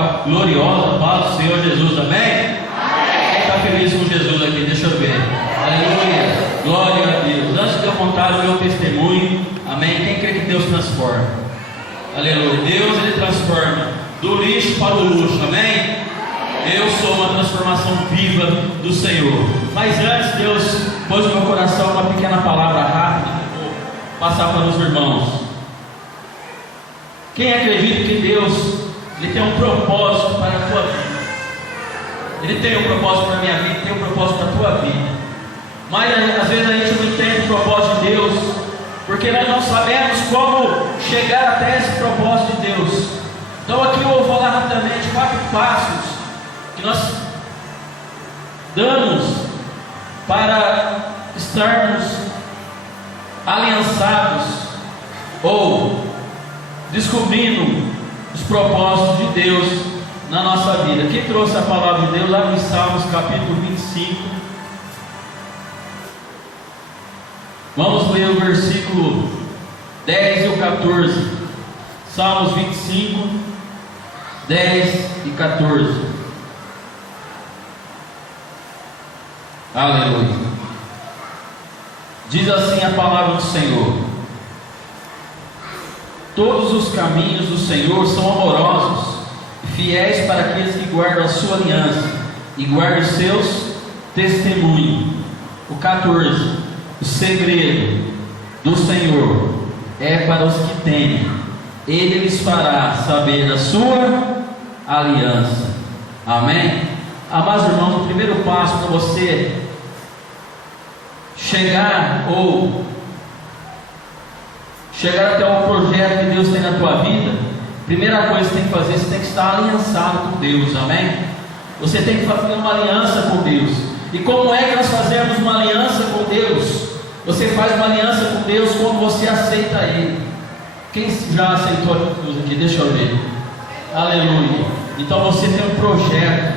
espiritual gloriosa, paz do Senhor Jesus, amém? Quem está feliz com Jesus aqui? Deixa eu ver. Aleluia, glória a Deus. Antes de eu contar o meu testemunho, amém? Quem crê que Deus transforma? Aleluia, Deus ele transforma do lixo para o luxo, amém? Eu sou uma transformação viva do Senhor. Mas antes, Deus pôs no meu coração uma pequena palavra rápida que eu vou passar para os irmãos. Quem acredita que Deus ele tem um propósito para a tua vida? Ele tem um propósito para a minha vida, tem um propósito para a tua vida. Mas às vezes a gente não entende o propósito de Deus, porque nós não sabemos como chegar até esse propósito de Deus. Então aqui eu vou falar rapidamente 4 passos que nós damos para estarmos aliançados ou descobrindo os propósitos de Deus na nossa vida. Quem trouxe a palavra de Deus lá em Salmos capítulo 25? Vamos ler o versículo 10 e o 14. Salmos 25, 10 e 14. Aleluia. Diz assim a palavra do Senhor: todos os caminhos do Senhor são amorosos e fiéis para aqueles que guardam a sua aliança e guardam os seus testemunhos. O 14. O segredo do Senhor é para os que temem, Ele lhes fará saber a sua aliança. Amém? Amados irmãos, o primeiro passo para você chegar até o projeto que Deus tem na tua vida, primeira coisa que você tem que fazer, você tem que estar aliançado com Deus, amém? Você tem que fazer uma aliança com Deus. E como é que nós fazemos uma aliança com Deus? Você faz uma aliança com Deus quando você aceita Ele. Quem já aceitou Deus aqui? Deixa eu ver. Aleluia. Então você tem um projeto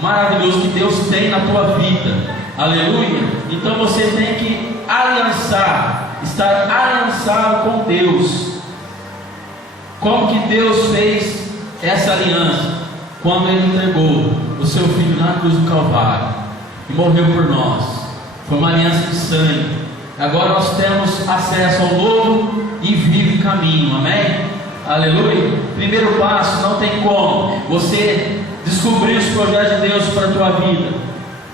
maravilhoso que Deus tem na tua vida. Aleluia. Então você tem que estar aliançado com Deus. Como que Deus fez essa aliança? Quando Ele entregou o seu Filho na cruz do Calvário e morreu por nós. Foi uma aliança de sangue. Agora nós temos acesso ao novo e vivo caminho, amém? Aleluia. Primeiro passo, não tem como você descobrir os projetos de Deus para a tua vida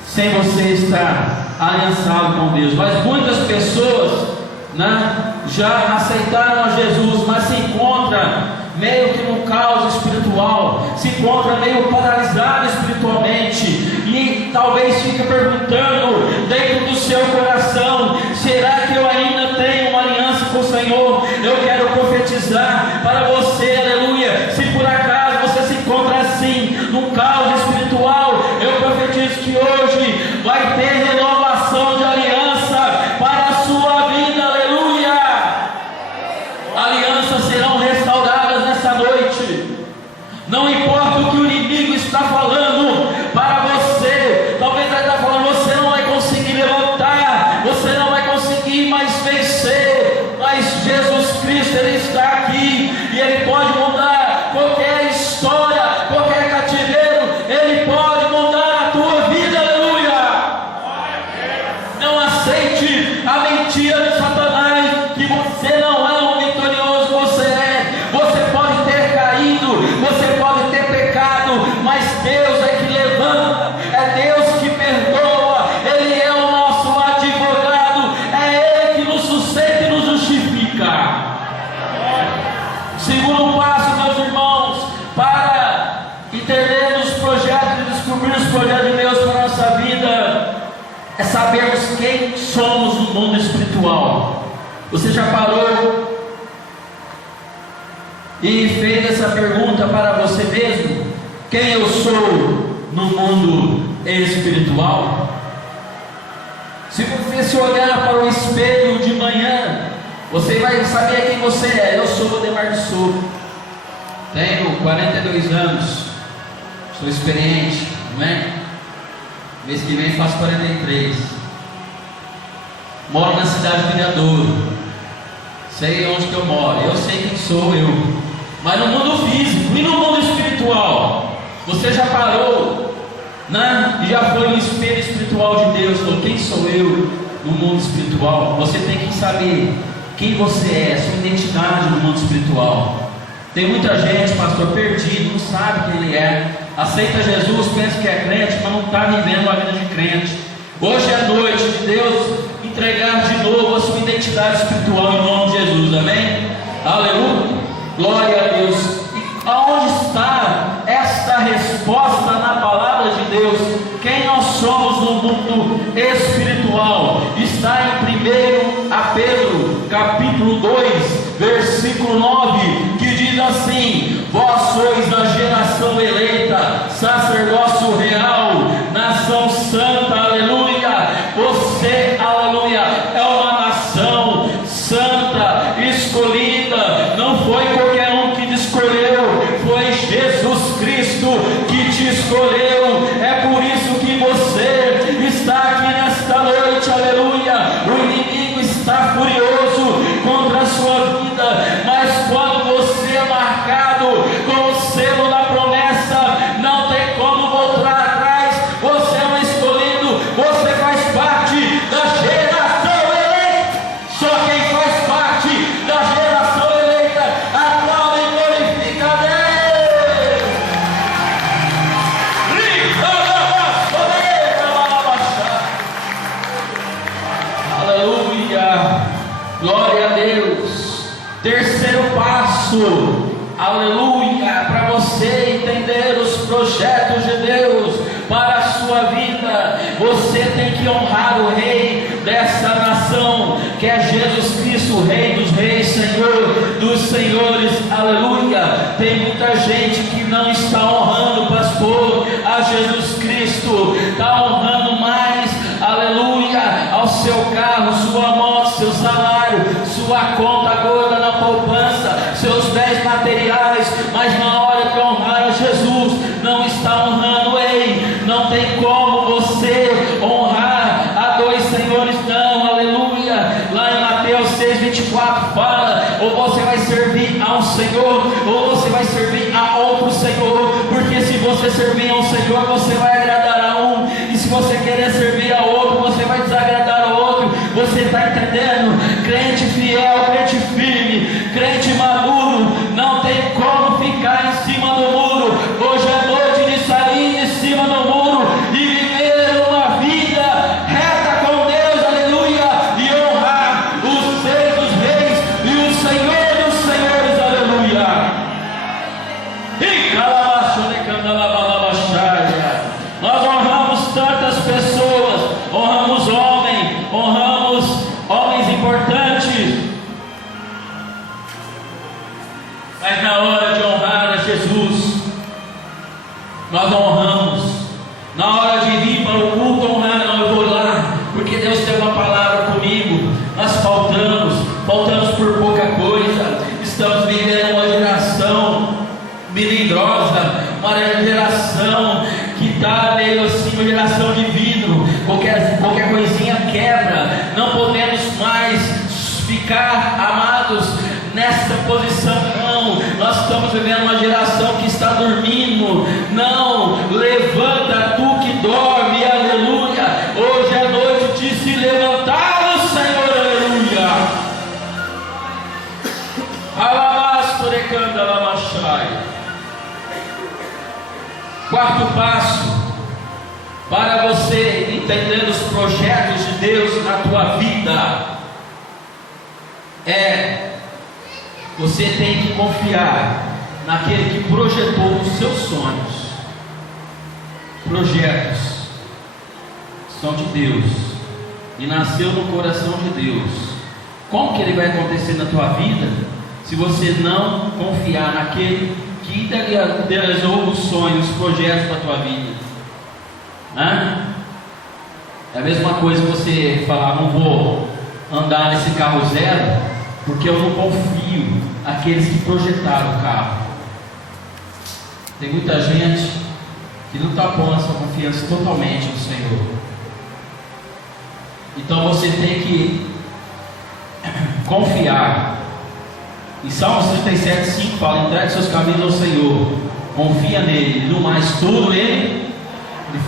sem você estar aliançado com Deus. Mas muitas pessoas, né, já aceitaram a Jesus, mas se encontram meio que num caos espiritual, se encontram meio paralisado espiritualmente, e talvez fique perguntando dentro do seu coração: será que eu ainda tenho uma aliança com o Senhor? Eu quero profetizar para você, aleluia. Se por acaso você se encontra assim, num caos espiritual, eu profetizo que hoje vai ter renovação de aliança para a sua vida, aleluia. Alianças serão restauradas nessa noite. Não importa o que o inimigo está falando para você, talvez ele está falando: você não vai conseguir levantar, você não vai conseguir mais vencer, mas Jesus Cristo, Ele está aqui e Ele pode mudar qualquer história, qualquer cativeiro, Ele pode mudar a tua vida, aleluia. Não aceite a mentira de Satanás que você não é o vitorioso, você é. Você pode ter caído, você pode ter pecado, mas Deus é que levanta, é Deus que perdoa, Ele é o nosso advogado, é Ele que nos sustenta e nos justifica. Segundo passo, meus irmãos, para entendermos os projetos e descobrir os projetos de Deus para a nossa vida, é sabermos quem somos no mundo espiritual. Você já parou e fez essa pergunta para você mesmo: quem eu sou no mundo espiritual? Se você se olhar para o espelho de manhã, você vai saber quem você é. Eu sou o Ademar de Souza, tenho 42 anos, sou experiente, não é? Mês que vem faço 43. Moro na cidade de Miradouro. Sei onde que eu moro, eu sei quem sou eu. Mas no mundo físico e no mundo espiritual, Você já parou, né? E já foi no espelho espiritual de Deus, falou: quem sou eu no mundo espiritual? Você tem que saber quem você é, sua identidade no mundo espiritual. Tem muita gente, pastor, perdido, não sabe quem ele é. Aceita Jesus, pensa que é crente, mas não está vivendo uma vida de crente. Hoje é noite de Deus entregar de novo a sua identidade espiritual em nome de Jesus, amém? Aleluia, glória a Deus. E aonde está esta resposta na palavra de Deus? Quem nós somos no mundo espiritual? Está em 1 Pedro, capítulo 2, versículo 9, que diz assim: vós sois a geração eleita, sacerdócio real, nação santa, aleluia. Você, aleluia, é uma nação santa, escolhida. Não foi qualquer um que te escolheu, foi Jesus Cristo que te escolheu. É por isso que você está aqui nesta noite, aleluia. O inimigo está furioso contra a sua vida, mas quando você é marcado com o selo da promessa, não tem como voltar atrás. Você é um escolhido, você faz parte da geração eleita. Só quem faz parte da geração eleita aplaude e glorifica a Deus. Aleluia, glória a Deus. Terceiro passo, aleluia, para você entender os projetos de Deus para a sua vida, você tem que honrar o rei dessa nação, que é Jesus Cristo, Rei dos reis, Senhor dos senhores, aleluia. Tem muita gente que não está honrando, pastor, a Jesus Cristo, está honrando mais, aleluia, ao seu carro, sua moto, seu salário, sua conta gorda na poupança, seus bens materiais, mas na hora de honrar a Jesus, não está honrando. Ei, não tem como você honrar a dois senhores, não, aleluia. Lá em Mateus 6,24 fala: ou você vai servir a um Senhor, ou você vai servir a outro Senhor, porque se você servir a um Senhor, você vai agradar a um, e se você querer servir a outro, você vai desagradar a outro. Você está entendendo? Crente fiel, crente firme, crente maduro, não tem como ficar em cima do muro. Hoje é noite de sair de cima do muro e viver uma vida reta com Deus, aleluia, e honrar os reis dos reis e o Senhor dos senhores, aleluia. E nós honramos tantas pessoas, honramos homens importantes, mas na hora de honrar a Jesus, nós não honramos. Na hora de vir para o culto honrar, não, eu vou lá, porque Deus tem uma palavra comigo. Nós faltamos por pouca coisa. Estamos vivendo uma geração melindrosa, uma geração que está meio assim, uma geração de vidro. Qualquer coisinha quebra. Não podemos mais ficar, amados, nessa posição, não. Nós estamos vivendo uma geração que está dormindo. Não, levanta tu que dorme, aleluia. Hoje é noite de se levantar no Senhor, aleluia. Alabastorecanda lamachai. Quarto passo, para você entender os projetos de Deus na tua vida, você tem que confiar naquele que projetou os seus sonhos. Projetos são de Deus e nasceu no coração de Deus. Como que ele vai acontecer na tua vida se você não confiar naquele que idealizou os sonhos, os projetos da tua vida? É a mesma coisa que você falar: não vou andar nesse carro zero, porque eu não confio naqueles que projetaram o carro. Tem muita gente que não está pondo a sua confiança totalmente no Senhor. Então você tem que confiar. Em Salmos 37,5 fala: entregue seus caminhos ao Senhor, confia nele, no mais tudo ele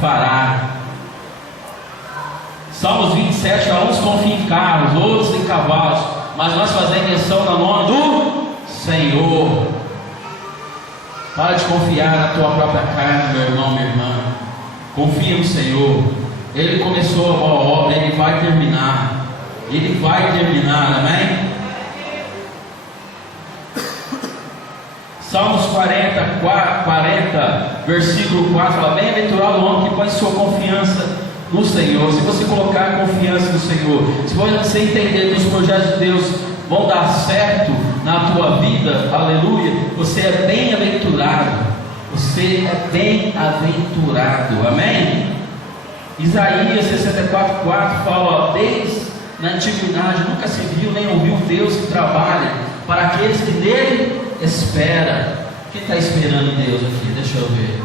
fará. Salmos 27, uns confiam em carros, outros em cavalos, mas nós fazemos menção no nome do Senhor. Para de confiar na tua própria carne, meu irmão, minha irmã. Confia no Senhor. Ele começou a boa obra, Ele vai terminar. Ele vai terminar, amém? Salmos 40, versículo 4 fala: bem-aventurado o homem que põe sua confiança no Senhor. Se você colocar a confiança no Senhor, se você entender que os projetos de Deus vão dar certo na tua vida, aleluia, você é bem-aventurado. Você é bem-aventurado, amém? Isaías 64:4 fala: desde na antiguidade nunca se viu nem ouviu Deus que trabalha para aqueles que nele espera. Quem está esperando em Deus aqui? Deixa eu ver.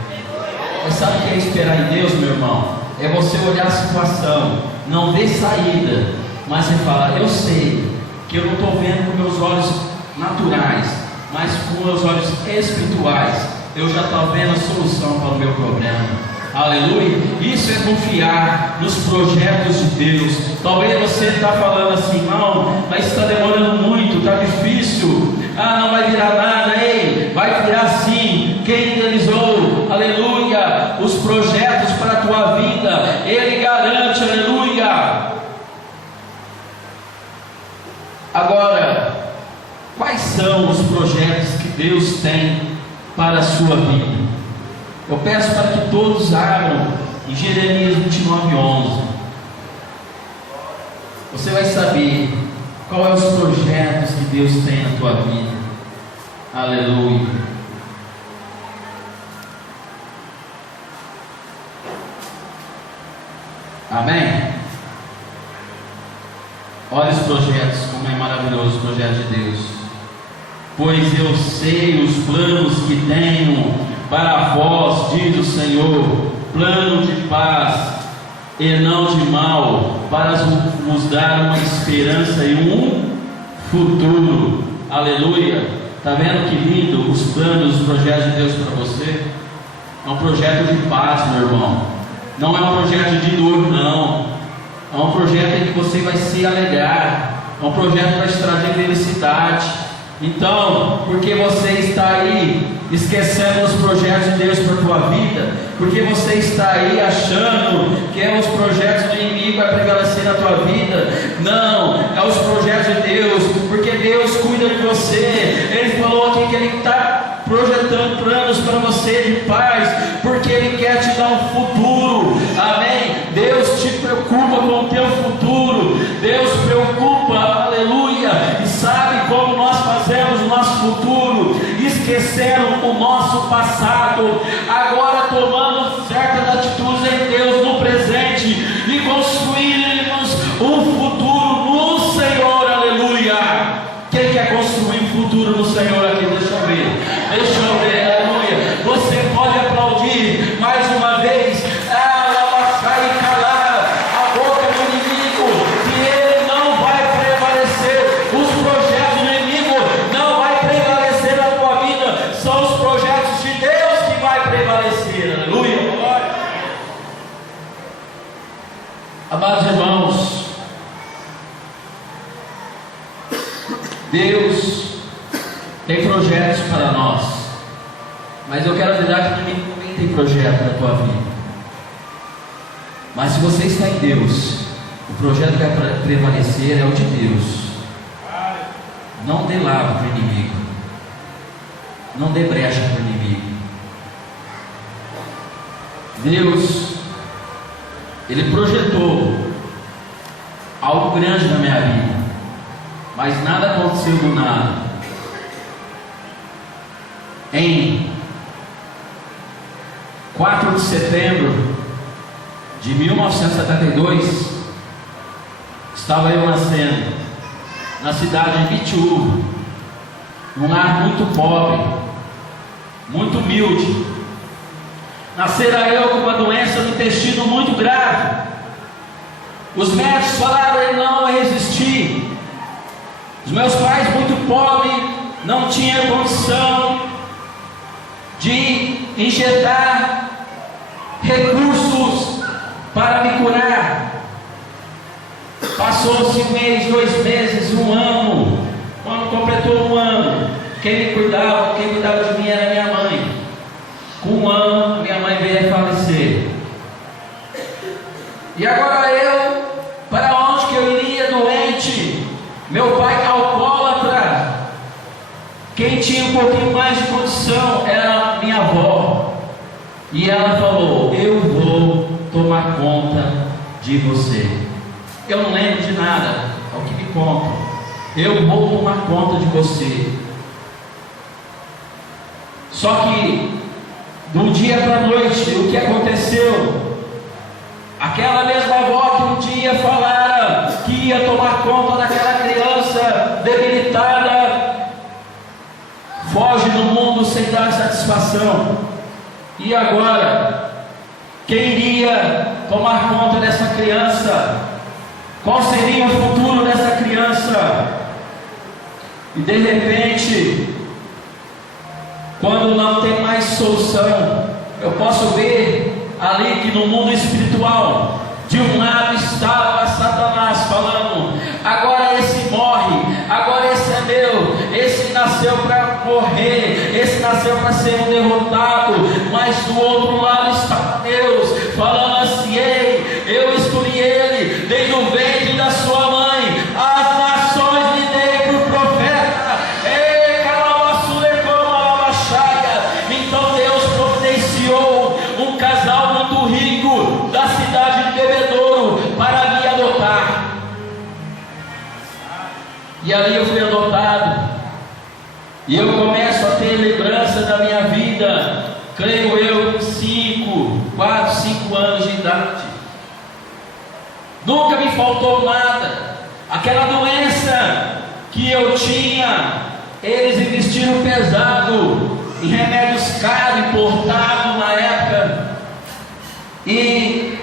Mas sabe o que é esperar em Deus, meu irmão? É você olhar a situação, não ver saída, mas você fala: eu sei que eu não estou vendo com meus olhos naturais, mas com meus olhos espirituais eu já estou vendo a solução para o meu problema. Aleluia. Isso é confiar nos projetos de Deus. Talvez você está falando assim: não, mas está demorando muito, está difícil, não vai virar nada. Ei, vai virar sim. Quem idealizou, aleluia, os projetos para a tua vida, Ele garante, aleluia. Agora, quais são os projetos que Deus tem para a sua vida? Eu peço para que todos abram em Jeremias 29:11. Você vai saber qual é os projetos que Deus tem na tua vida. Aleluia. Amém? Olha os projetos, como é maravilhoso o projeto de Deus. Pois eu sei os planos que tenho para vós, diz o Senhor, plano de paz e não de mal, para vos dar uma esperança e um futuro. Aleluia. Está vendo que lindo os planos, os projetos de Deus para você? É um projeto de paz, meu irmão. Não é um projeto de dor, não. É um projeto em que você vai se alegrar. É um projeto para te trazer felicidade. Então, porque você está aí esquecendo os projetos de Deus para a tua vida, porque você está aí achando que é os projetos do inimigo vai prevalecer na tua vida, não, é os projetos de Deus, porque Deus cuida de você. Ele falou aqui que Ele está projetando planos para você de paz, porque Ele quer te dar um futuro, amém? Deus te preocupa com o teu futuro, Deus preocupa, aleluia, e sabe como nós fazemos o nosso futuro, esqueceram o nosso passado, agora tomando certas atitudes em Deus no presente e construímos um futuro no Senhor, aleluia. Quem quer construir um futuro no Senhor aqui? Deixa eu ver, aleluia. Você pode aplaudir mais uma vez, e calar a boca do inimigo, que ele não vai prevalecer, os projetos do inimigo não vai prevalecer na tua vida, são os projetos de Deus que vai prevalecer, aleluia. Amados irmãos, Deus tem projetos para nós, mas eu quero avisar que ninguém tem projeto na tua vida. Mas se você está em Deus, o projeto que vai prevalecer é o de Deus. Não dê lado para o inimigo, não dê brecha para o inimigo. Deus, Ele projetou algo grande na minha vida, mas nada aconteceu do nada. Em 4 de setembro de 1972, estava eu nascendo na cidade de Bitiúva, num lar muito pobre, muito humilde. Nascera eu com uma doença no intestino muito grave. Os médicos falaram que ele não vai resistir. Os meus pais muito pobres não tinham condição de injetar recursos para me curar. Passou-se um mês, 2 meses, 1 ano. Quando completou 1 ano, quem cuidava de mim era minha mãe. Com 1 ano, minha mãe veio a falecer. E agora para onde que eu iria doente? Meu pai alcoólatra. Quem tinha um pouquinho mais de condição era minha avó. E ela falou: eu vou tomar conta de você. Eu não lembro de nada, é o que me contam. Eu vou tomar conta de você. Só que, do dia para a noite, o que aconteceu? Aquela mesma avó que um dia falara que ia tomar conta daquela criança debilitada, foge do mundo sem dar satisfação. E agora, quem iria tomar conta dessa criança? Qual seria o futuro dessa criança? E de repente, quando não tem mais solução, eu posso ver ali que no mundo espiritual, de um lado estava Satanás falando: agora esse morre, agora esse é meu, esse nasceu para morrer, esse nasceu para ser um derrotado. Mas do outro lado está Deus falando assim: ei, eu escolhi ele desde o ventre da sua mãe, as nações lhe dei por profeta. Ei, então Deus providenciou um casal muito rico da cidade de Bebedouro para me adotar. E ali eu fui adotado. E eu começo a ter lembrança da minha vida, creio eu, 4, 5 anos de idade. Nunca me faltou nada. Aquela doença que eu tinha, eles investiram pesado em remédios caros, importados na época. E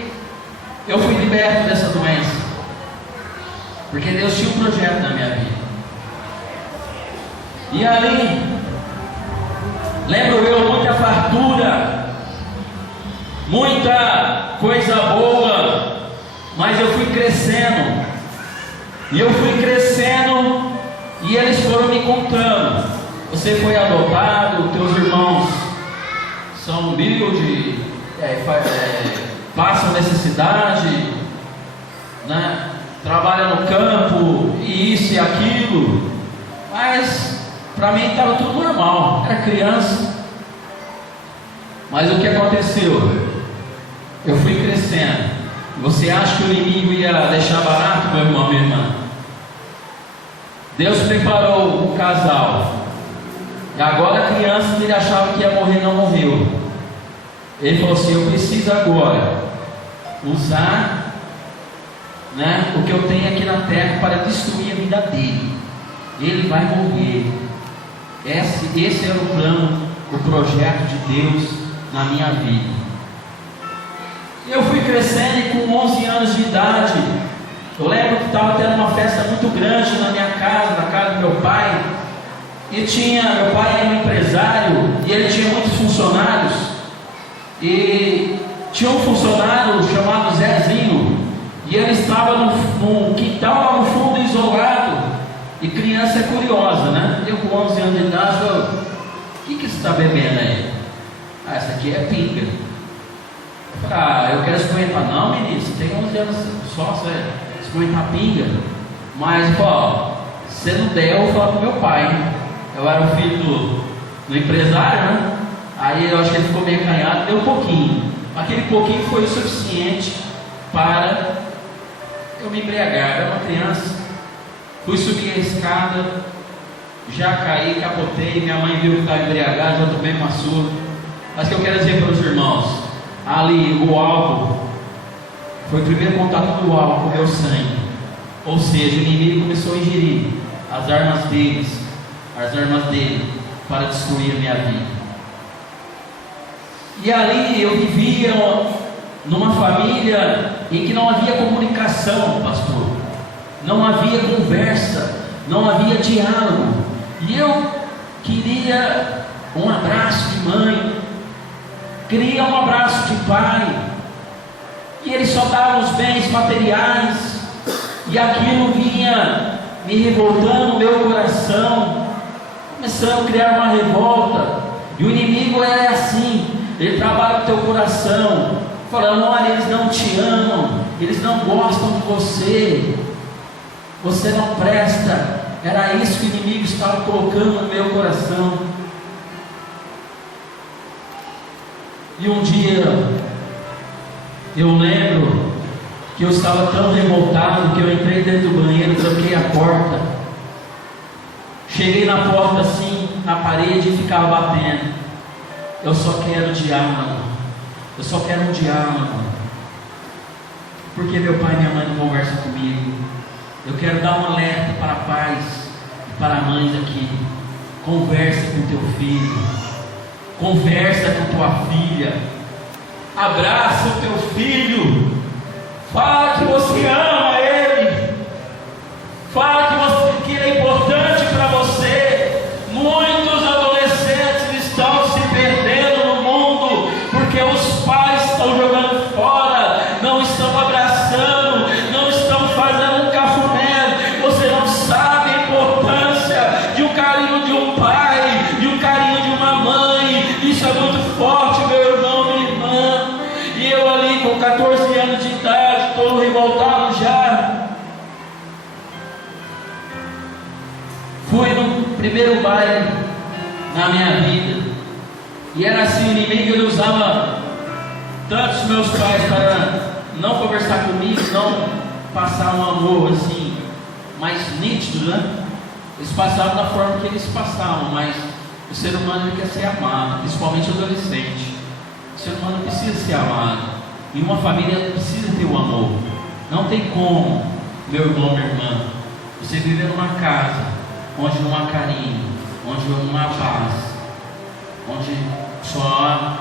eu fui liberto dessa doença, porque Deus tinha um projeto na minha vida. E ali, lembro eu, muita fartura, muita coisa boa, mas eu fui crescendo, e eu fui crescendo, e eles foram me contando: você foi adotado, teus irmãos são humildes, passam necessidade, né? Trabalham no campo, e isso e aquilo. Mas para mim estava tudo normal, era criança. Mas o que aconteceu? Eu fui crescendo. Você acha que o inimigo ia deixar barato, meu irmão, minha irmã? Deus preparou um casal, e agora a criança que ele achava que ia morrer não morreu. Ele falou assim: eu preciso agora usar, né, o que eu tenho aqui na terra para destruir a vida dele. Ele vai morrer. Esse era o plano, o projeto de Deus na minha vida. Eu fui crescendo, e com 11 anos de idade, eu lembro que estava tendo uma festa muito grande na minha casa, na casa do meu pai. E meu pai era um empresário, e ele tinha muitos funcionários. E tinha um funcionário chamado Zezinho, e ele estava no quintal lá no fundo, isolado. E criança é curiosa, né? Eu com 11 anos de idade, o que você está bebendo aí? Ah, essa aqui é pinga. Eu falei: eu quero experimentar. Não, menino, você tem 11 anos só, você experimentar pinga. Mas, se não der, eu vou falar pro meu pai. Eu era o filho do empresário, né? Aí eu acho que ele ficou meio acanhado, deu um pouquinho. Aquele pouquinho foi o suficiente para eu me embriagar. Eu era uma criança. Fui subir a escada, já caí, capotei. Minha mãe viu que estava embriagado, já tomei uma surra. Mas o que eu quero dizer para os irmãos: ali o álcool foi o primeiro contato do álcool com o meu sangue. Ou seja, o inimigo começou a ingerir as armas dele para destruir a minha vida. E ali eu vivia numa família em que não havia comunicação, pastor. Não havia conversa, não havia diálogo. E eu queria um abraço de mãe, queria um abraço de pai, e ele só dava os bens materiais, e aquilo vinha me revoltando no meu coração, começando a criar uma revolta. E o inimigo é assim, ele trabalha no teu coração, falando: olha, eles não te amam, eles não gostam de você, você não presta. Era isso que o inimigo estava colocando no meu coração. E um dia eu lembro que eu estava tão revoltado que eu entrei dentro do banheiro, tranquei a porta, cheguei na porta assim, na parede, e ficava batendo: eu só quero diálogo, eu só quero um diálogo, porque meu pai e minha mãe não conversam comigo. Eu quero dar um alerta para pais e para mães aqui: conversa com teu filho, conversa com tua filha, abraça o teu filho, fala que você ama ele, fala que ele é importante para você. Muitos adolescentes estão se perdendo no mundo porque os pais estão jogando fora, não estão abraçando, não estão fazendo um cafuné. Você não sabe a importância de um carinho de um pai, de um carinho de uma mãe. Isso é muito forte, meu irmão, minha irmã. E eu ali com 14 anos de idade, todo revoltado já, fui no primeiro baile na minha vida, e era assim: o inimigo, ele usava tanto os meus pais para não conversar comigo, não passar um amor assim mais nítido, né? Eles passavam da forma que eles passavam, mas o ser humano, ele quer ser amado, principalmente o adolescente. O ser humano precisa ser amado, e uma família precisa ter o amor. Não tem como, meu irmão, minha irmã, você viver numa casa onde não há carinho, onde não há paz, onde só há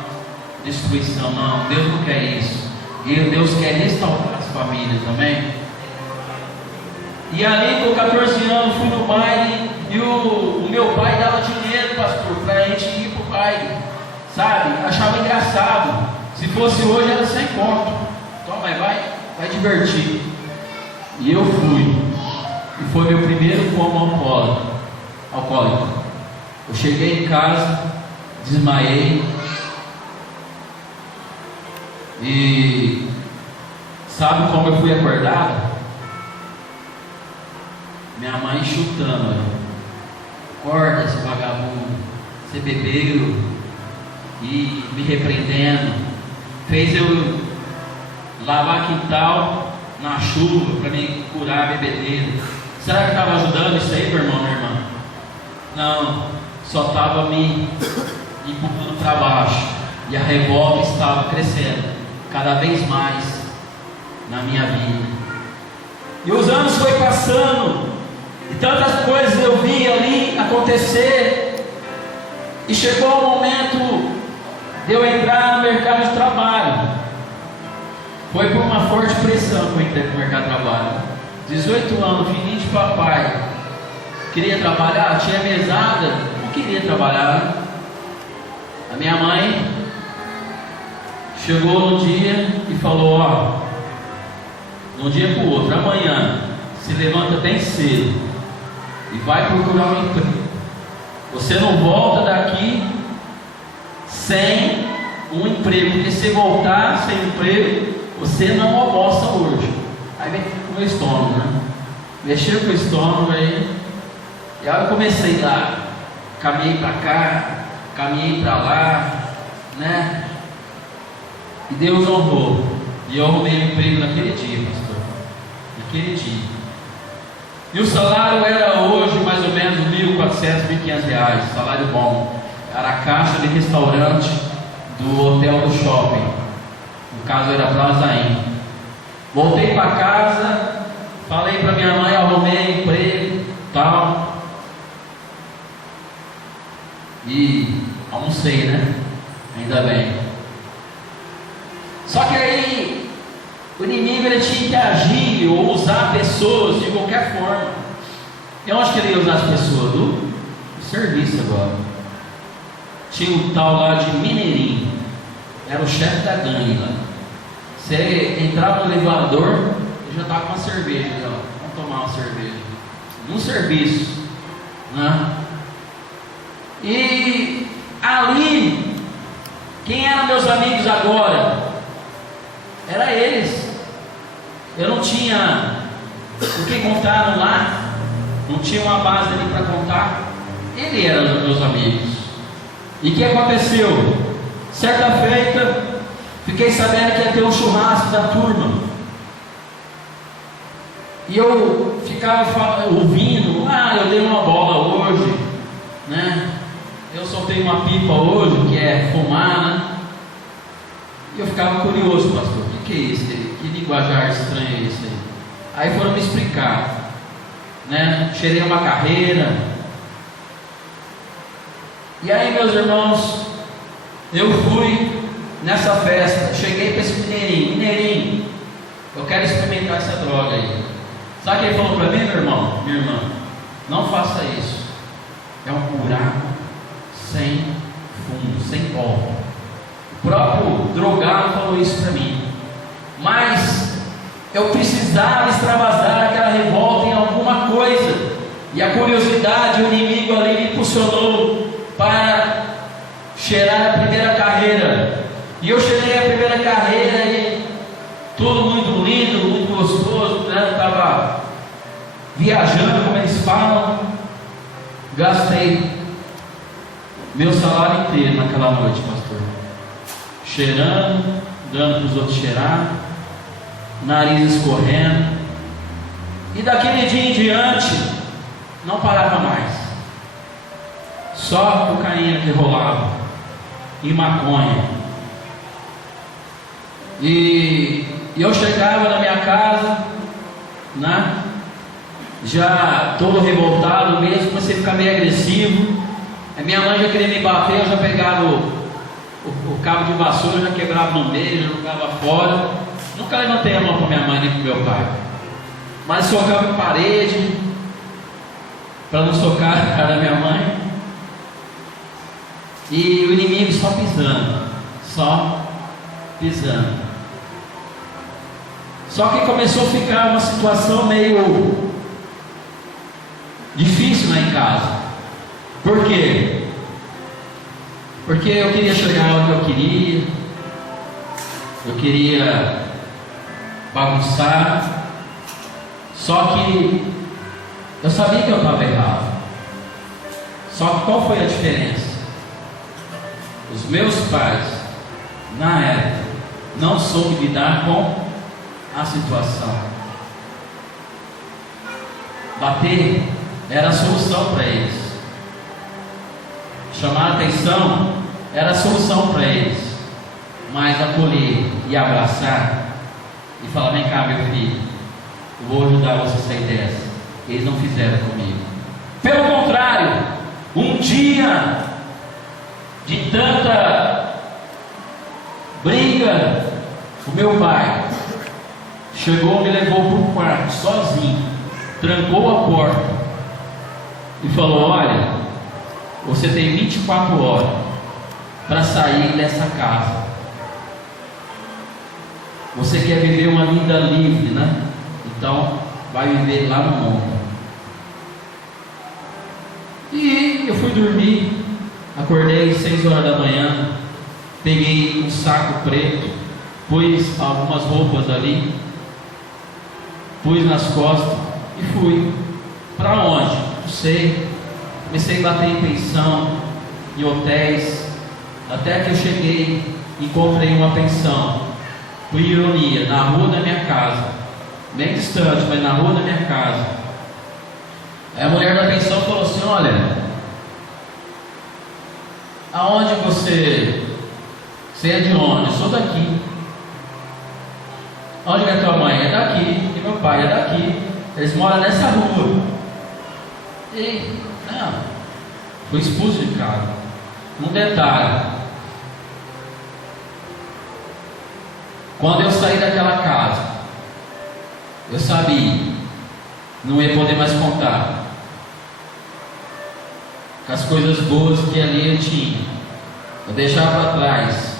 destruição. Não, Deus não quer isso. Deus quer restaurar as famílias, amém? E ali com 14 anos fui no baile, e o meu pai dava dinheiro, pastor, para a gente ir para o baile, sabe? Achava engraçado. Se fosse hoje era 100 conto. Toma, vai divertir. E eu fui, e foi meu primeiro como alcoólico. Eu cheguei em casa, desmaiei, e sabe como eu fui acordado? Minha mãe chutando: acorda, esse vagabundo, você bebeu, e me repreendendo, fez eu lavar quintal na chuva para me curar a bebedeira. Será que estava ajudando isso aí, meu irmão, minha irmã? Não, só estava me empurrando para baixo, e a revolta estava crescendo cada vez mais na minha vida. E os anos foi passando, e tantas coisas eu vi ali acontecer, e chegou o momento de eu entrar no mercado de trabalho. Foi por uma forte pressão que eu entrei no mercado de trabalho. 18 anos, filhinho de papai, queria trabalhar, tinha mesada, não queria trabalhar. A minha mãe chegou no dia e falou: ó, de um dia para o outro, amanhã se levanta bem cedo e vai procurar um emprego. Você não volta daqui sem um emprego, porque se voltar sem emprego, você não almoça hoje. Aí vem com o meu estômago, né? Mexeu com o estômago aí. E aí eu comecei lá, caminhei para cá, caminhei para lá, né? E Deus honrou, e eu arrumei um emprego naquele dia, pastor, naquele dia. E o salário era hoje mais ou menos R$1.400, R$1.500, salário bom. Era a caixa de restaurante do hotel do shopping, no caso era Plazaim. Voltei para casa, falei para minha mãe, arrumei emprego, tal, e almocei, né? Ainda bem. Só que aí o inimigo, ele tinha que agir ou usar pessoas de qualquer forma. E onde que ele ia usar as pessoas? Do serviço agora. tinha um tal lá de Mineirinho, era o chefe da gangue lá. Você entrava no elevador, ele já estava com uma cerveja, ó, vamos tomar uma cerveja, num serviço, né? E ali, quem eram meus amigos agora? Era eles. Eu não tinha o que contar no lar, não tinha uma base ali para contar. Ele era os meus amigos. E o que aconteceu? Certa feita, fiquei sabendo que ia ter um churrasco da turma. E eu ficava ouvindo, eu dei uma bola hoje, né? Eu soltei uma pipa hoje, que é fumar, né? E eu ficava curioso, pastor, o que é isso aí? Que linguajar estranha é isso aí? Aí foram me explicar, né? Cheirei uma carreira. E aí, meus irmãos, eu fui nessa festa, cheguei para esse Mineirinho, eu quero experimentar essa droga aí. Sabe o que ele falou para mim, meu irmão, minha irmã? Não faça isso, é um buraco sem fundo, sem pó. O próprio drogado falou isso para mim, mas eu precisava extravasar aquela revolta em alguma coisa, e a curiosidade, o inimigo ali me impulsionou para cheirar a primeira carreira. E eu cheirei a primeira carreira e tudo muito lindo, muito gostoso, né? Estava viajando, como eles falam. Gastei meu salário inteiro naquela noite, pastor, cheirando, dando para os outros cheirar, nariz escorrendo. E daquele dia em diante não parava mais. Só cocaína que rolava e maconha. E eu chegava na minha casa, né? Já todo revoltado mesmo, comecei a ficar meio agressivo. A minha mãe já queria me bater, eu já pegava o cabo de vassoura, já quebrava no meio, já jogava fora. Nunca levantei a mão para minha mãe nem para meu pai, mas socava em parede para não socar a cara da minha mãe. E o inimigo só pisando. Só que começou a ficar uma situação meio difícil lá em casa. Por quê? Porque eu queria chegar onde eu queria bagunçar. Só que eu sabia que eu estava errado. Só que qual foi a diferença? Os meus pais, na época, não soube lidar com a situação. Bater era a solução para eles. Chamar a atenção era a solução para eles. Mas acolher e abraçar e falar: vem cá, meu filho, eu vou ajudar você a sair dessa. Eles não fizeram comigo. Pelo contrário, um dia de tanta briga, o meu pai chegou, me levou para o quarto sozinho, trancou a porta e falou: olha, você tem 24 horas para sair dessa casa. Você quer viver uma vida livre, né? Então vai viver lá no mundo. E eu fui dormir. Acordei 6 horas da manhã, peguei um saco preto, pus algumas roupas ali, pus nas costas e fui. Para onde? Não sei. Comecei a bater em pensão, em hotéis, até que eu cheguei e encontrei uma pensão, por ironia, na rua da minha casa, bem distante, mas na rua da minha casa. Aí a mulher da pensão falou assim: olha, aonde você é de onde? Eu sou daqui. Onde é tua mãe? É daqui. E meu pai é daqui. Eles moram nessa rua. E não, fui expulso de casa. Um detalhe: quando eu saí daquela casa, eu sabia, não ia poder mais contar com as coisas boas que ali eu tinha. eu deixava para trás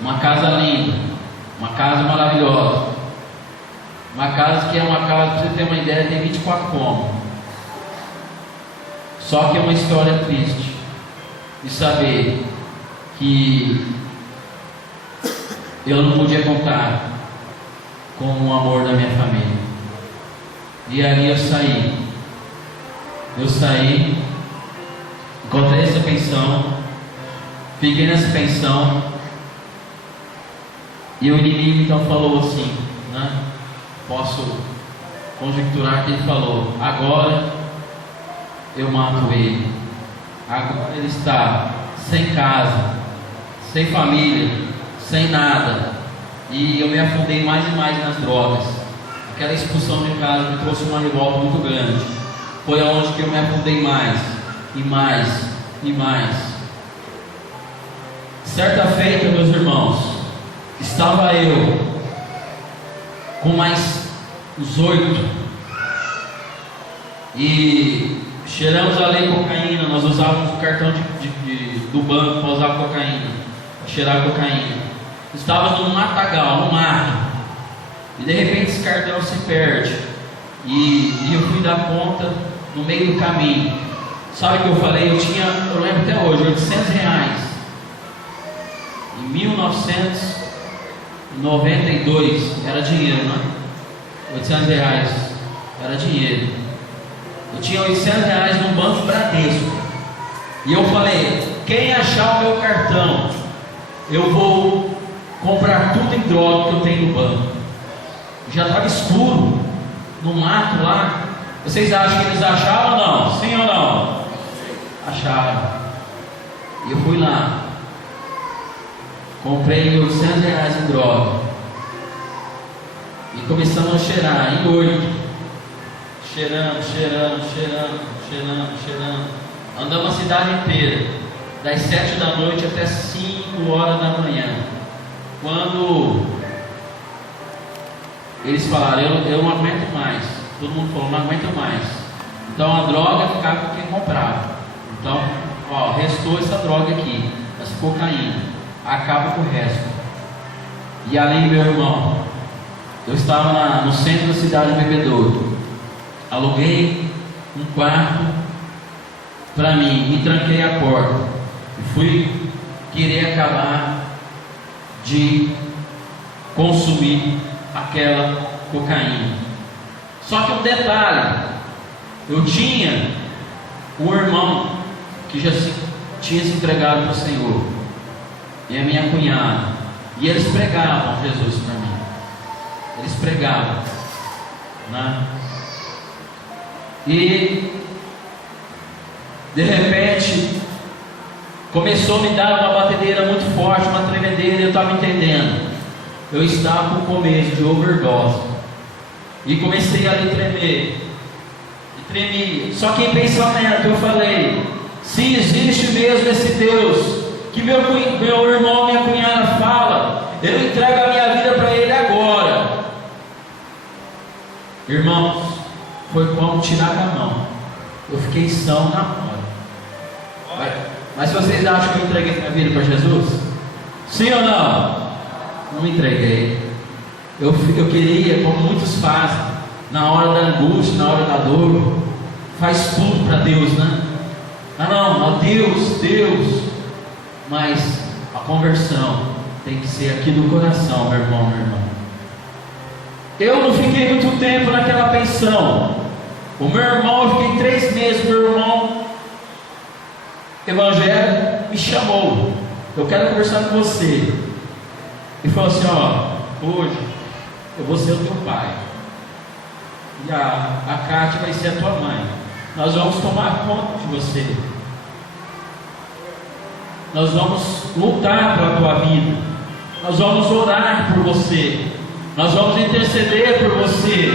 uma casa linda, uma casa maravilhosa, uma casa que é uma casa, para você ter uma ideia, tem 24 cômodos. Só que é uma história triste de saber que eu não podia contar com o amor da minha família. E ali eu saí, encontrei essa pensão, fiquei nessa pensão, e o inimigo então falou assim, né? Posso conjecturar que ele falou: agora eu mato ele. Agora ele está sem casa, sem família, sem nada, e eu me afundei mais e mais nas drogas. Aquela expulsão de casa me trouxe uma revolta muito grande. Foi aonde que eu me afundei mais e mais e mais. Certa feita, meus irmãos, estava eu com mais os 8 e cheiramos a lei cocaína. Nós usávamos o cartão do banco para usar cocaína, para cheirar cocaína. Estávamos no matagal, no mato, e de repente esse cartão se perde, e eu fui dar conta no meio do caminho. Sabe o que eu falei? Eu lembro até hoje, R$800 em 1992, era dinheiro, né? R$800 era dinheiro. Eu tinha R$800 no Banco Bradesco, e eu falei: quem achar o meu cartão, eu vou comprar tudo em droga que eu tenho no banco. Já estava escuro, no mato lá. Vocês acham que eles acharam ou não? Sim ou não? Acharam. E eu fui lá, comprei R$800 em droga, e começamos a cheirar em 8, cheirando. Andamos a cidade inteira, das 7 da noite até 5 horas da manhã. Quando eles falaram: eu não aguento mais. Todo mundo falou: não aguento mais. Então a droga ficava com quem comprava. Então, restou essa droga aqui, essa cocaína, acaba com o resto. E ali, meu irmão, eu estava no centro da cidade de Bebedouro, aluguei um quarto para mim, me tranquei a porta e fui querer acabar de consumir aquela cocaína. Só que um detalhe: eu tinha um irmão que já tinha se entregado para o Senhor, e a minha cunhada, e eles pregavam Jesus para mim. Eles pregavam, né? E de repente começou a me dar uma batedeira muito forte, uma tremedeira. Eu estava entendendo, eu estava com começo de overdose, e comecei a tremer, e tremia. Só que em pensamento eu falei: se existe mesmo esse Deus que meu irmão, minha cunhada fala, eu entrego a minha vida para Ele agora. Irmãos, foi como tirar da mão. Eu fiquei são na hora. Mas vocês acham que eu entreguei minha vida para Jesus? Sim ou não? Não entreguei. Eu queria, como muitos fazem, na hora da angústia, na hora da dor, faz tudo para Deus, né? Não, Deus. Mas a conversão tem que ser aqui do coração, meu irmão, minha irmã. Eu não fiquei muito tempo naquela pensão. O meu irmão, eu fiquei 3 meses. Meu irmão evangélico me chamou: eu quero conversar com você. E falou assim: hoje eu vou ser o teu pai, e a Cátia vai ser a tua mãe. Nós vamos tomar conta de você. Nós vamos lutar pela tua vida. Nós vamos orar por você. Nós vamos interceder por você.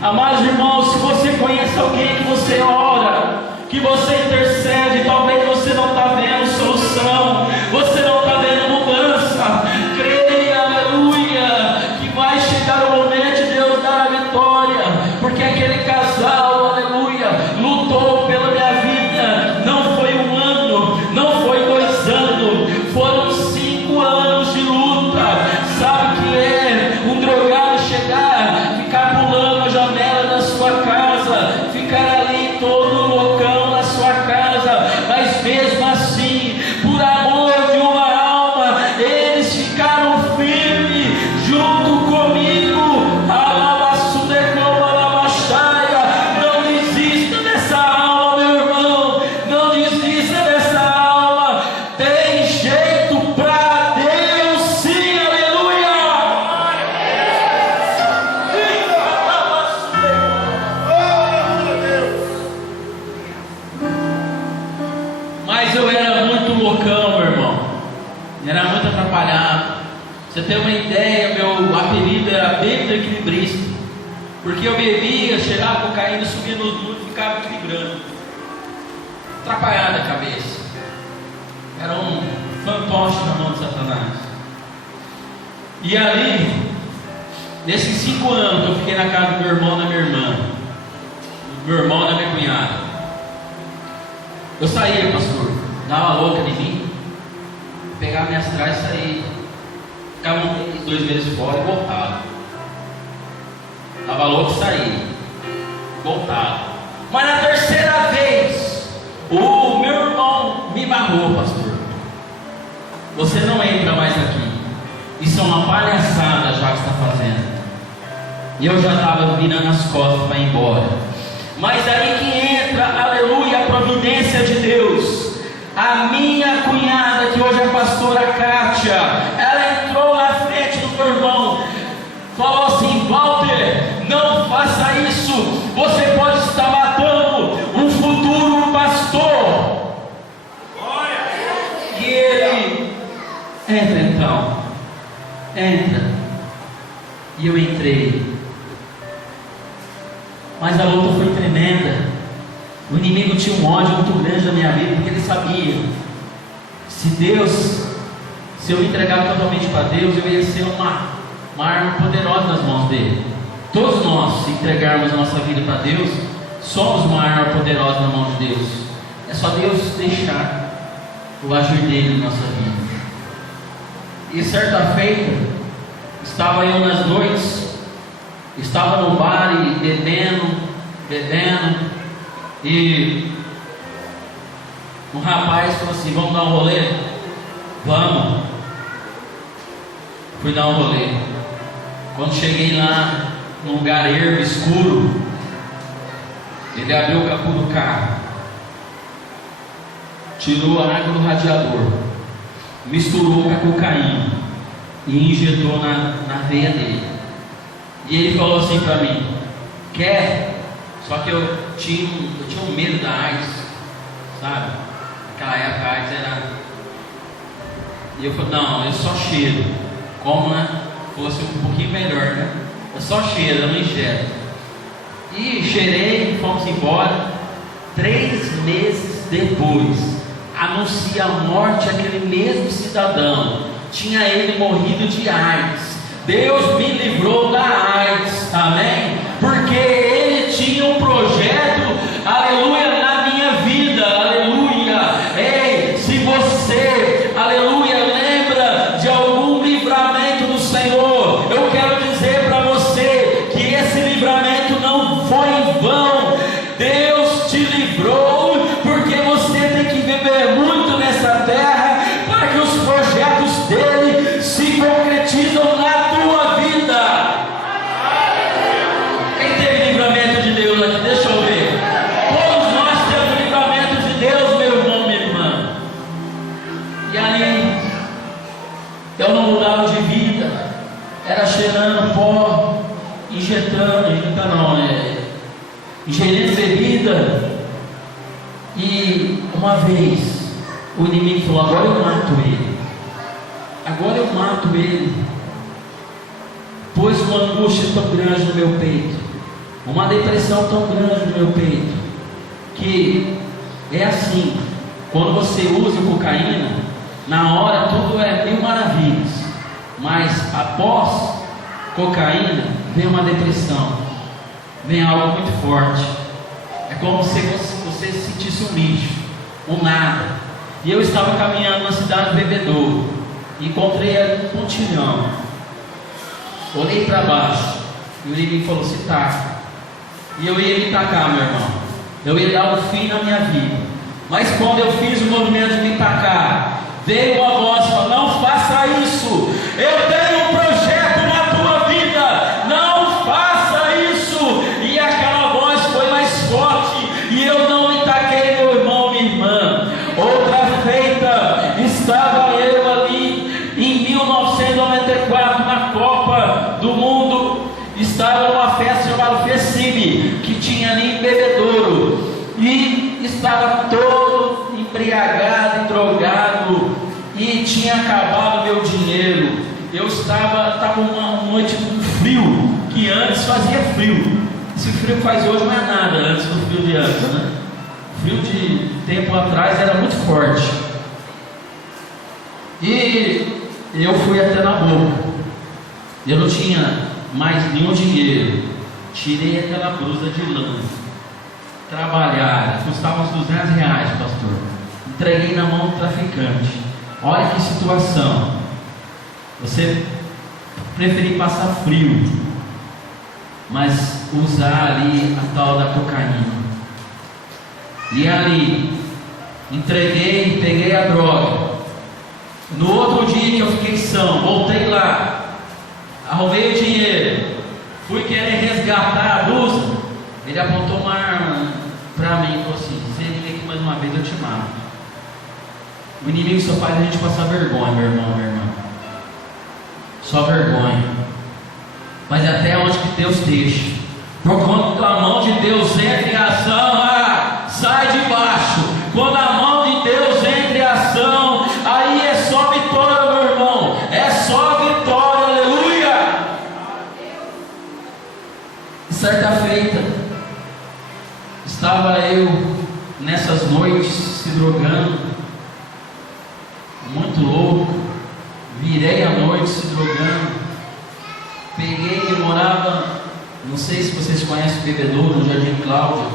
Amados irmãos, se você conhece alguém que você ora, que você intercede, talvez você não está vendo solução, você não está vendo mudança, creia, aleluia, que vai chegar o momento de Deus dar a vitória, porque aquele casal, aleluia, lutou pela minha vida. Não foi 1 ano, não foi 2 anos, Você tem uma ideia, meu apelido era bêbado equilibrista, porque eu bebia, cheirava cocaína, subia no duro e ficava equilibrando, atrapalhada a cabeça. Era um fantoche na mão de Satanás. E ali, nesses 5 anos que eu fiquei na casa do meu irmão e da minha irmã, do meu irmão e da minha cunhada, eu saía, pastor, dava louca de mim, pegava minhas tralhas e saía. Ficava 2 vezes fora e voltava. Dava louco e saía. Voltava. Mas na terceira vez, o meu irmão me barrou, pastor. Você não entra mais aqui. Isso é uma palhaçada já que está fazendo. E eu já estava virando as costas para ir embora. Mas aí que entra, aleluia, a providência de Deus. A minha cunhada, que hoje é a pastora Kátia, ela entrou na frente do meu irmão, falou assim: Walter, não faça isso, você pode estar matando um futuro pastor. E ele: entra então, entra. E eu entrei. Mas a luta foi tremenda. O inimigo tinha um ódio muito grande na minha vida, porque ele sabia, se eu me entregar totalmente para Deus, eu ia ser uma arma poderosa nas mãos dele. Todos nós, se entregarmos nossa vida para Deus, somos uma arma poderosa na mão de Deus. É só Deus deixar o agir dele na nossa vida. E certa feita, estava eu nas noites, estava no bar e bebendo, e um rapaz falou assim: vamos dar um rolê? Vamos. Fui dar um rolê. Quando cheguei lá, num lugar ermo, escuro, ele abriu o capô do carro, tirou a água do radiador, misturou com a cocaína e injetou na veia dele. E ele falou assim para mim: quer? Só que eu tinha um medo da AIDS, sabe? Naquela época a AIDS era... E eu falei: não, eu só cheiro. Como, né? Fosse um pouquinho melhor, né? Eu só cheiro, eu não enxergo. E cheirei, fomos embora. 3 meses depois, anuncia a morte aquele mesmo cidadão. Tinha ele morrido de AIDS. Deus me livrou da AIDS, amém? Porque ele tinha um projeto, aleluia, na minha vida, aleluia. Ei, se você, aleluia, lembra de algum livramento do Senhor, eu quero dizer para você que esse livramento não foi em vão. Deus te livrou, porque você tem que viver muito nessa terra para que os projetos dele se concretizam na tua vida. Quem teve livramento de Deus aqui? Deixa eu ver. Todos nós temos livramento de Deus, meu irmão, minha irmã. E aí, eu não mudava de vida, era cheirando pó, ingerindo bebida. E uma vez, o inimigo falou: agora eu mato ele. Agora eu mato ele. Pôs uma angústia tão grande no meu peito, uma depressão tão grande no meu peito, que é assim: quando você usa cocaína, na hora tudo é 1000 maravilhas, mas após cocaína vem uma depressão, vem algo muito forte. É como se você sentisse um lixo, um nada. E eu estava caminhando na cidade do Bebedouro, encontrei ali um pontilhão. Olhei para baixo e o inimigo falou: se taca. E eu ia me tacar, meu irmão. Eu ia dar um fim na minha vida. Mas quando eu fiz o movimento de me tacar, veio uma voz e falou: não faça isso. Eu tenho um projeto na tua vida. Não faça isso. E aquela voz foi mais forte. E eu não me taquei, meu irmão, minha irmã. Outra feita, estava eu ali em 1994 na Copa do Mundo. Estava numa festa chamada Fecime, que tinha ali em Bebedouro, e estava todo embriagado e drogado, e tinha acabado meu dinheiro. eu estava uma noite com frio, que antes fazia frio. Esse frio que faz hoje não é nada antes do frio de antes, né? O frio de tempo atrás era muito forte. E eu fui até na boca. Eu não tinha mais nenhum dinheiro. Tirei aquela blusa de lã trabalhada, custava uns R$200, pastor. Entreguei na mão do traficante. Olha que situação. Você preferir passar frio, mas usar ali a tal da cocaína. E ali, entreguei, peguei a droga. No outro dia que eu fiquei são, voltei lá, arrumei o dinheiro, fui querer resgatar a blusa. Ele apontou uma arma para mim e falou assim: se ele vir aqui mais uma vez eu te mato. O inimigo só faz a gente passar vergonha, meu irmão, minha irmã. Só vergonha. Mas até onde que Deus deixa. Por quando a mão de Deus entra em ação, sai de baixo. Quando a mão de Deus entra em ação, aí é só vitória, meu irmão. É só vitória, aleluia. Certa feita, estava eu nessas noites se drogando, muito louco. Virei a noite se drogando. Peguei e morava, não sei se vocês conhecem o Bebedouro, no Jardim Cláudio.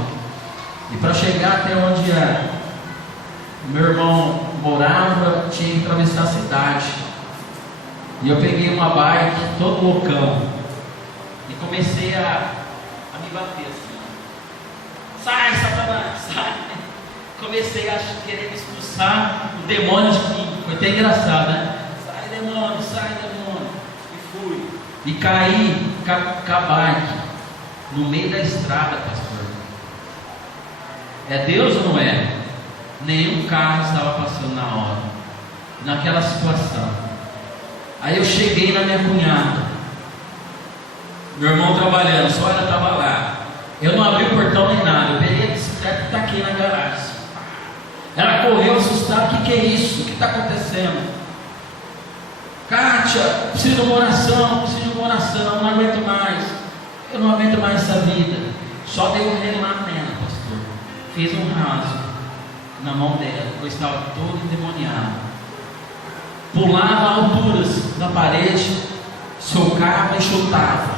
E para chegar até onde o meu irmão morava, tinha que atravessar a cidade. E eu peguei uma bike, todo loucão, e comecei a me bater assim: sai, Satanás, sai. Comecei a querer me expulsar o demônio de mim. Foi até engraçado, né? Sai, demônio, sai, demônio. E fui. E caí com a bike no meio da estrada, pastor. É Deus ou não é? Nenhum carro estava passando na hora, naquela situação. Aí eu cheguei na minha cunhada, meu irmão trabalhando, só ela estava lá. Eu não abri o portão nem nada, eu peguei a bicicleta e taquei na garagem. Ela correu assustada: o que é isso? O que está acontecendo? Kátia, preciso de uma oração, não aguento mais. Eu não aguento mais essa vida. Só dei um relá nela, pastor. Fiz um rasgo na mão dela, eu estava todo endemoniado. Pulava alturas da parede, socava e chutava,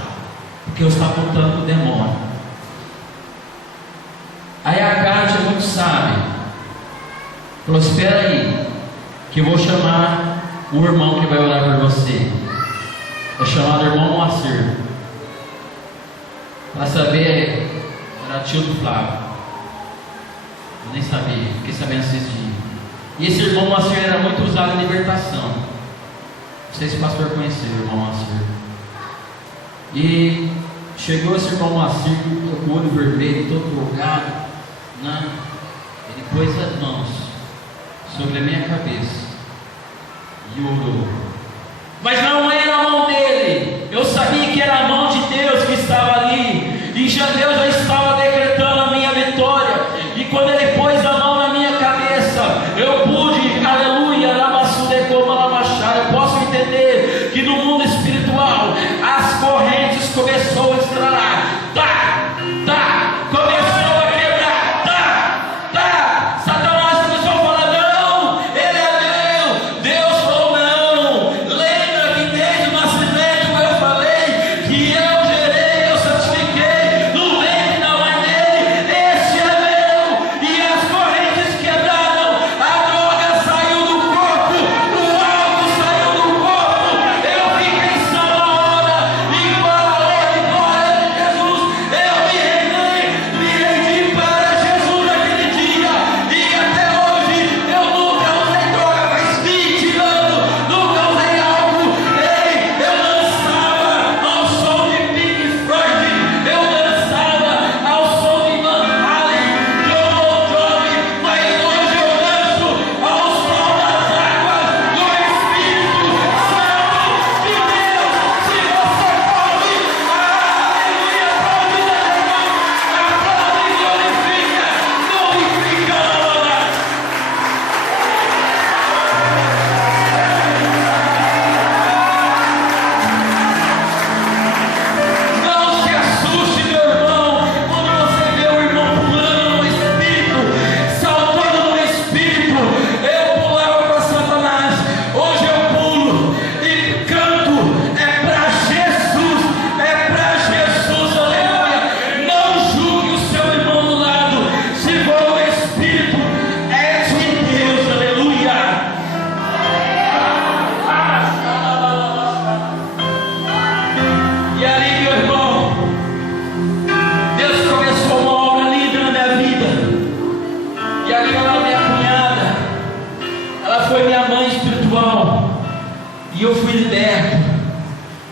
porque eu estava lutando com o demônio. Aí a Kátia, muito sábia, falou: espera aí, que eu vou chamar o irmão que vai orar por você. É chamado irmão Moacir. Para saber, era tio do Flávio. Eu nem sabia, fiquei sabendo esses dias. E esse irmão Moacir era muito usado em libertação. Não sei se o pastor conheceu o irmão Moacir. E chegou esse irmão Moacir com o olho vermelho, todo drogado, né? Ele pôs as mãos sobre a minha cabeça e orou. Mas não era a mão dele. Eu sabia que era a mão de Deus que estava ali. E Deus já estava decretando a minha vitória. E quando ele pôs a mão na minha cabeça, eu pude, aleluia, eu posso entender que no mundo espiritual as correntes começou a estralar. Começou a quebrar. Satanás começou a falar: não, ele é meu. Deus falou: não,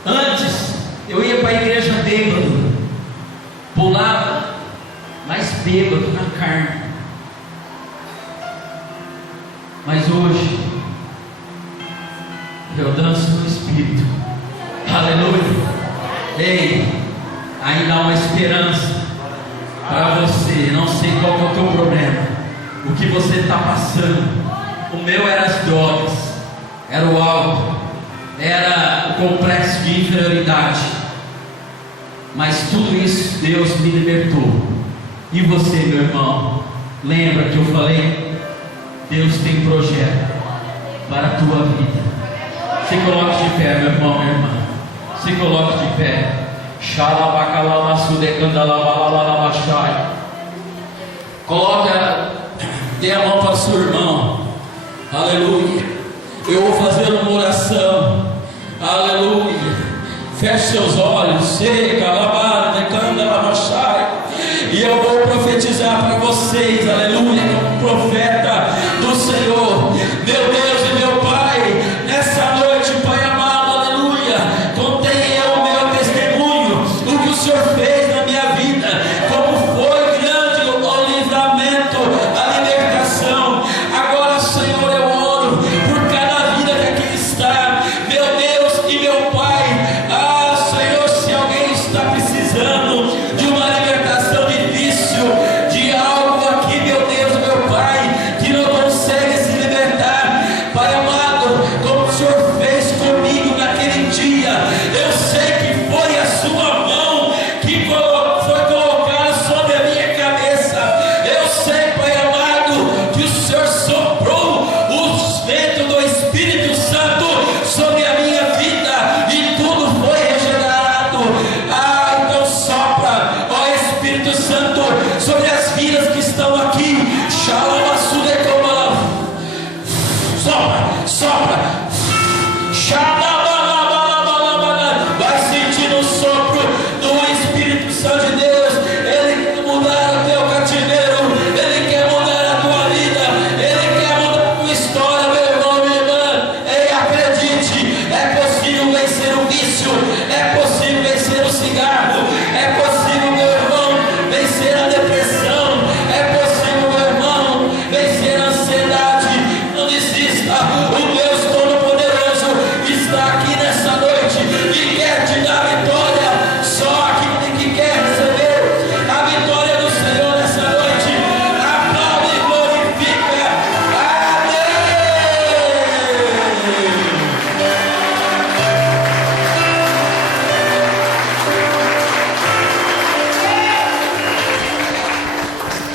Antes eu ia para a igreja bêbado, pulava, mas bêbado na carne. Mas hoje eu danço no Espírito. Aleluia. Ei, ainda há uma esperança para você. Não sei qual é o teu problema, o que você está passando. O meu era as drogas, era o álcool, era o complexo de inferioridade. Mas tudo isso Deus me libertou. E você, meu irmão, lembra que eu falei? Deus tem projeto para a tua vida. Se coloque de pé, meu irmão, minha irmã. Se coloque de pé. Coloca, dê a mão para o seu irmão. Aleluia. Eu vou fazer uma oração. Aleluia. Feche seus olhos. E eu vou profetizar para vocês. Aleluia. Como profeta do Senhor. Meu Deus e meu Pai, nessa noite, Pai amado, aleluia, contém eu o meu testemunho, o que o Senhor fez na minha vida, como foi grande o livramento, a libertação. Agora, Senhor, eu oro por cada vida que aqui está, meu Deus e meu Pai. Ah, Senhor, se alguém está precisando de uma libertação de vício, de algo aqui, meu Deus e meu Pai, que não consegue se libertar, Pai amado, como o Senhor fez comigo naquele dia, eu sei que foi a sua mão que foi colocada sobre a minha cabeça. Eu sei, Pai amado, que o Senhor soprou os ventos do Espírito Santo sobre a minha vida e tudo foi regenerado. Ah, então sopra, ó Espírito Santo, sobre as vidas que estão aqui. Sopra, sopra. Vai sentindo o sopro do Espírito Santo de Deus. Ele quer mudar o teu cativeiro, Ele quer mudar a tua vida, Ele quer mudar a tua história, meu irmão, minha irmã. Ei, acredite, é possível vencer o vício, é possível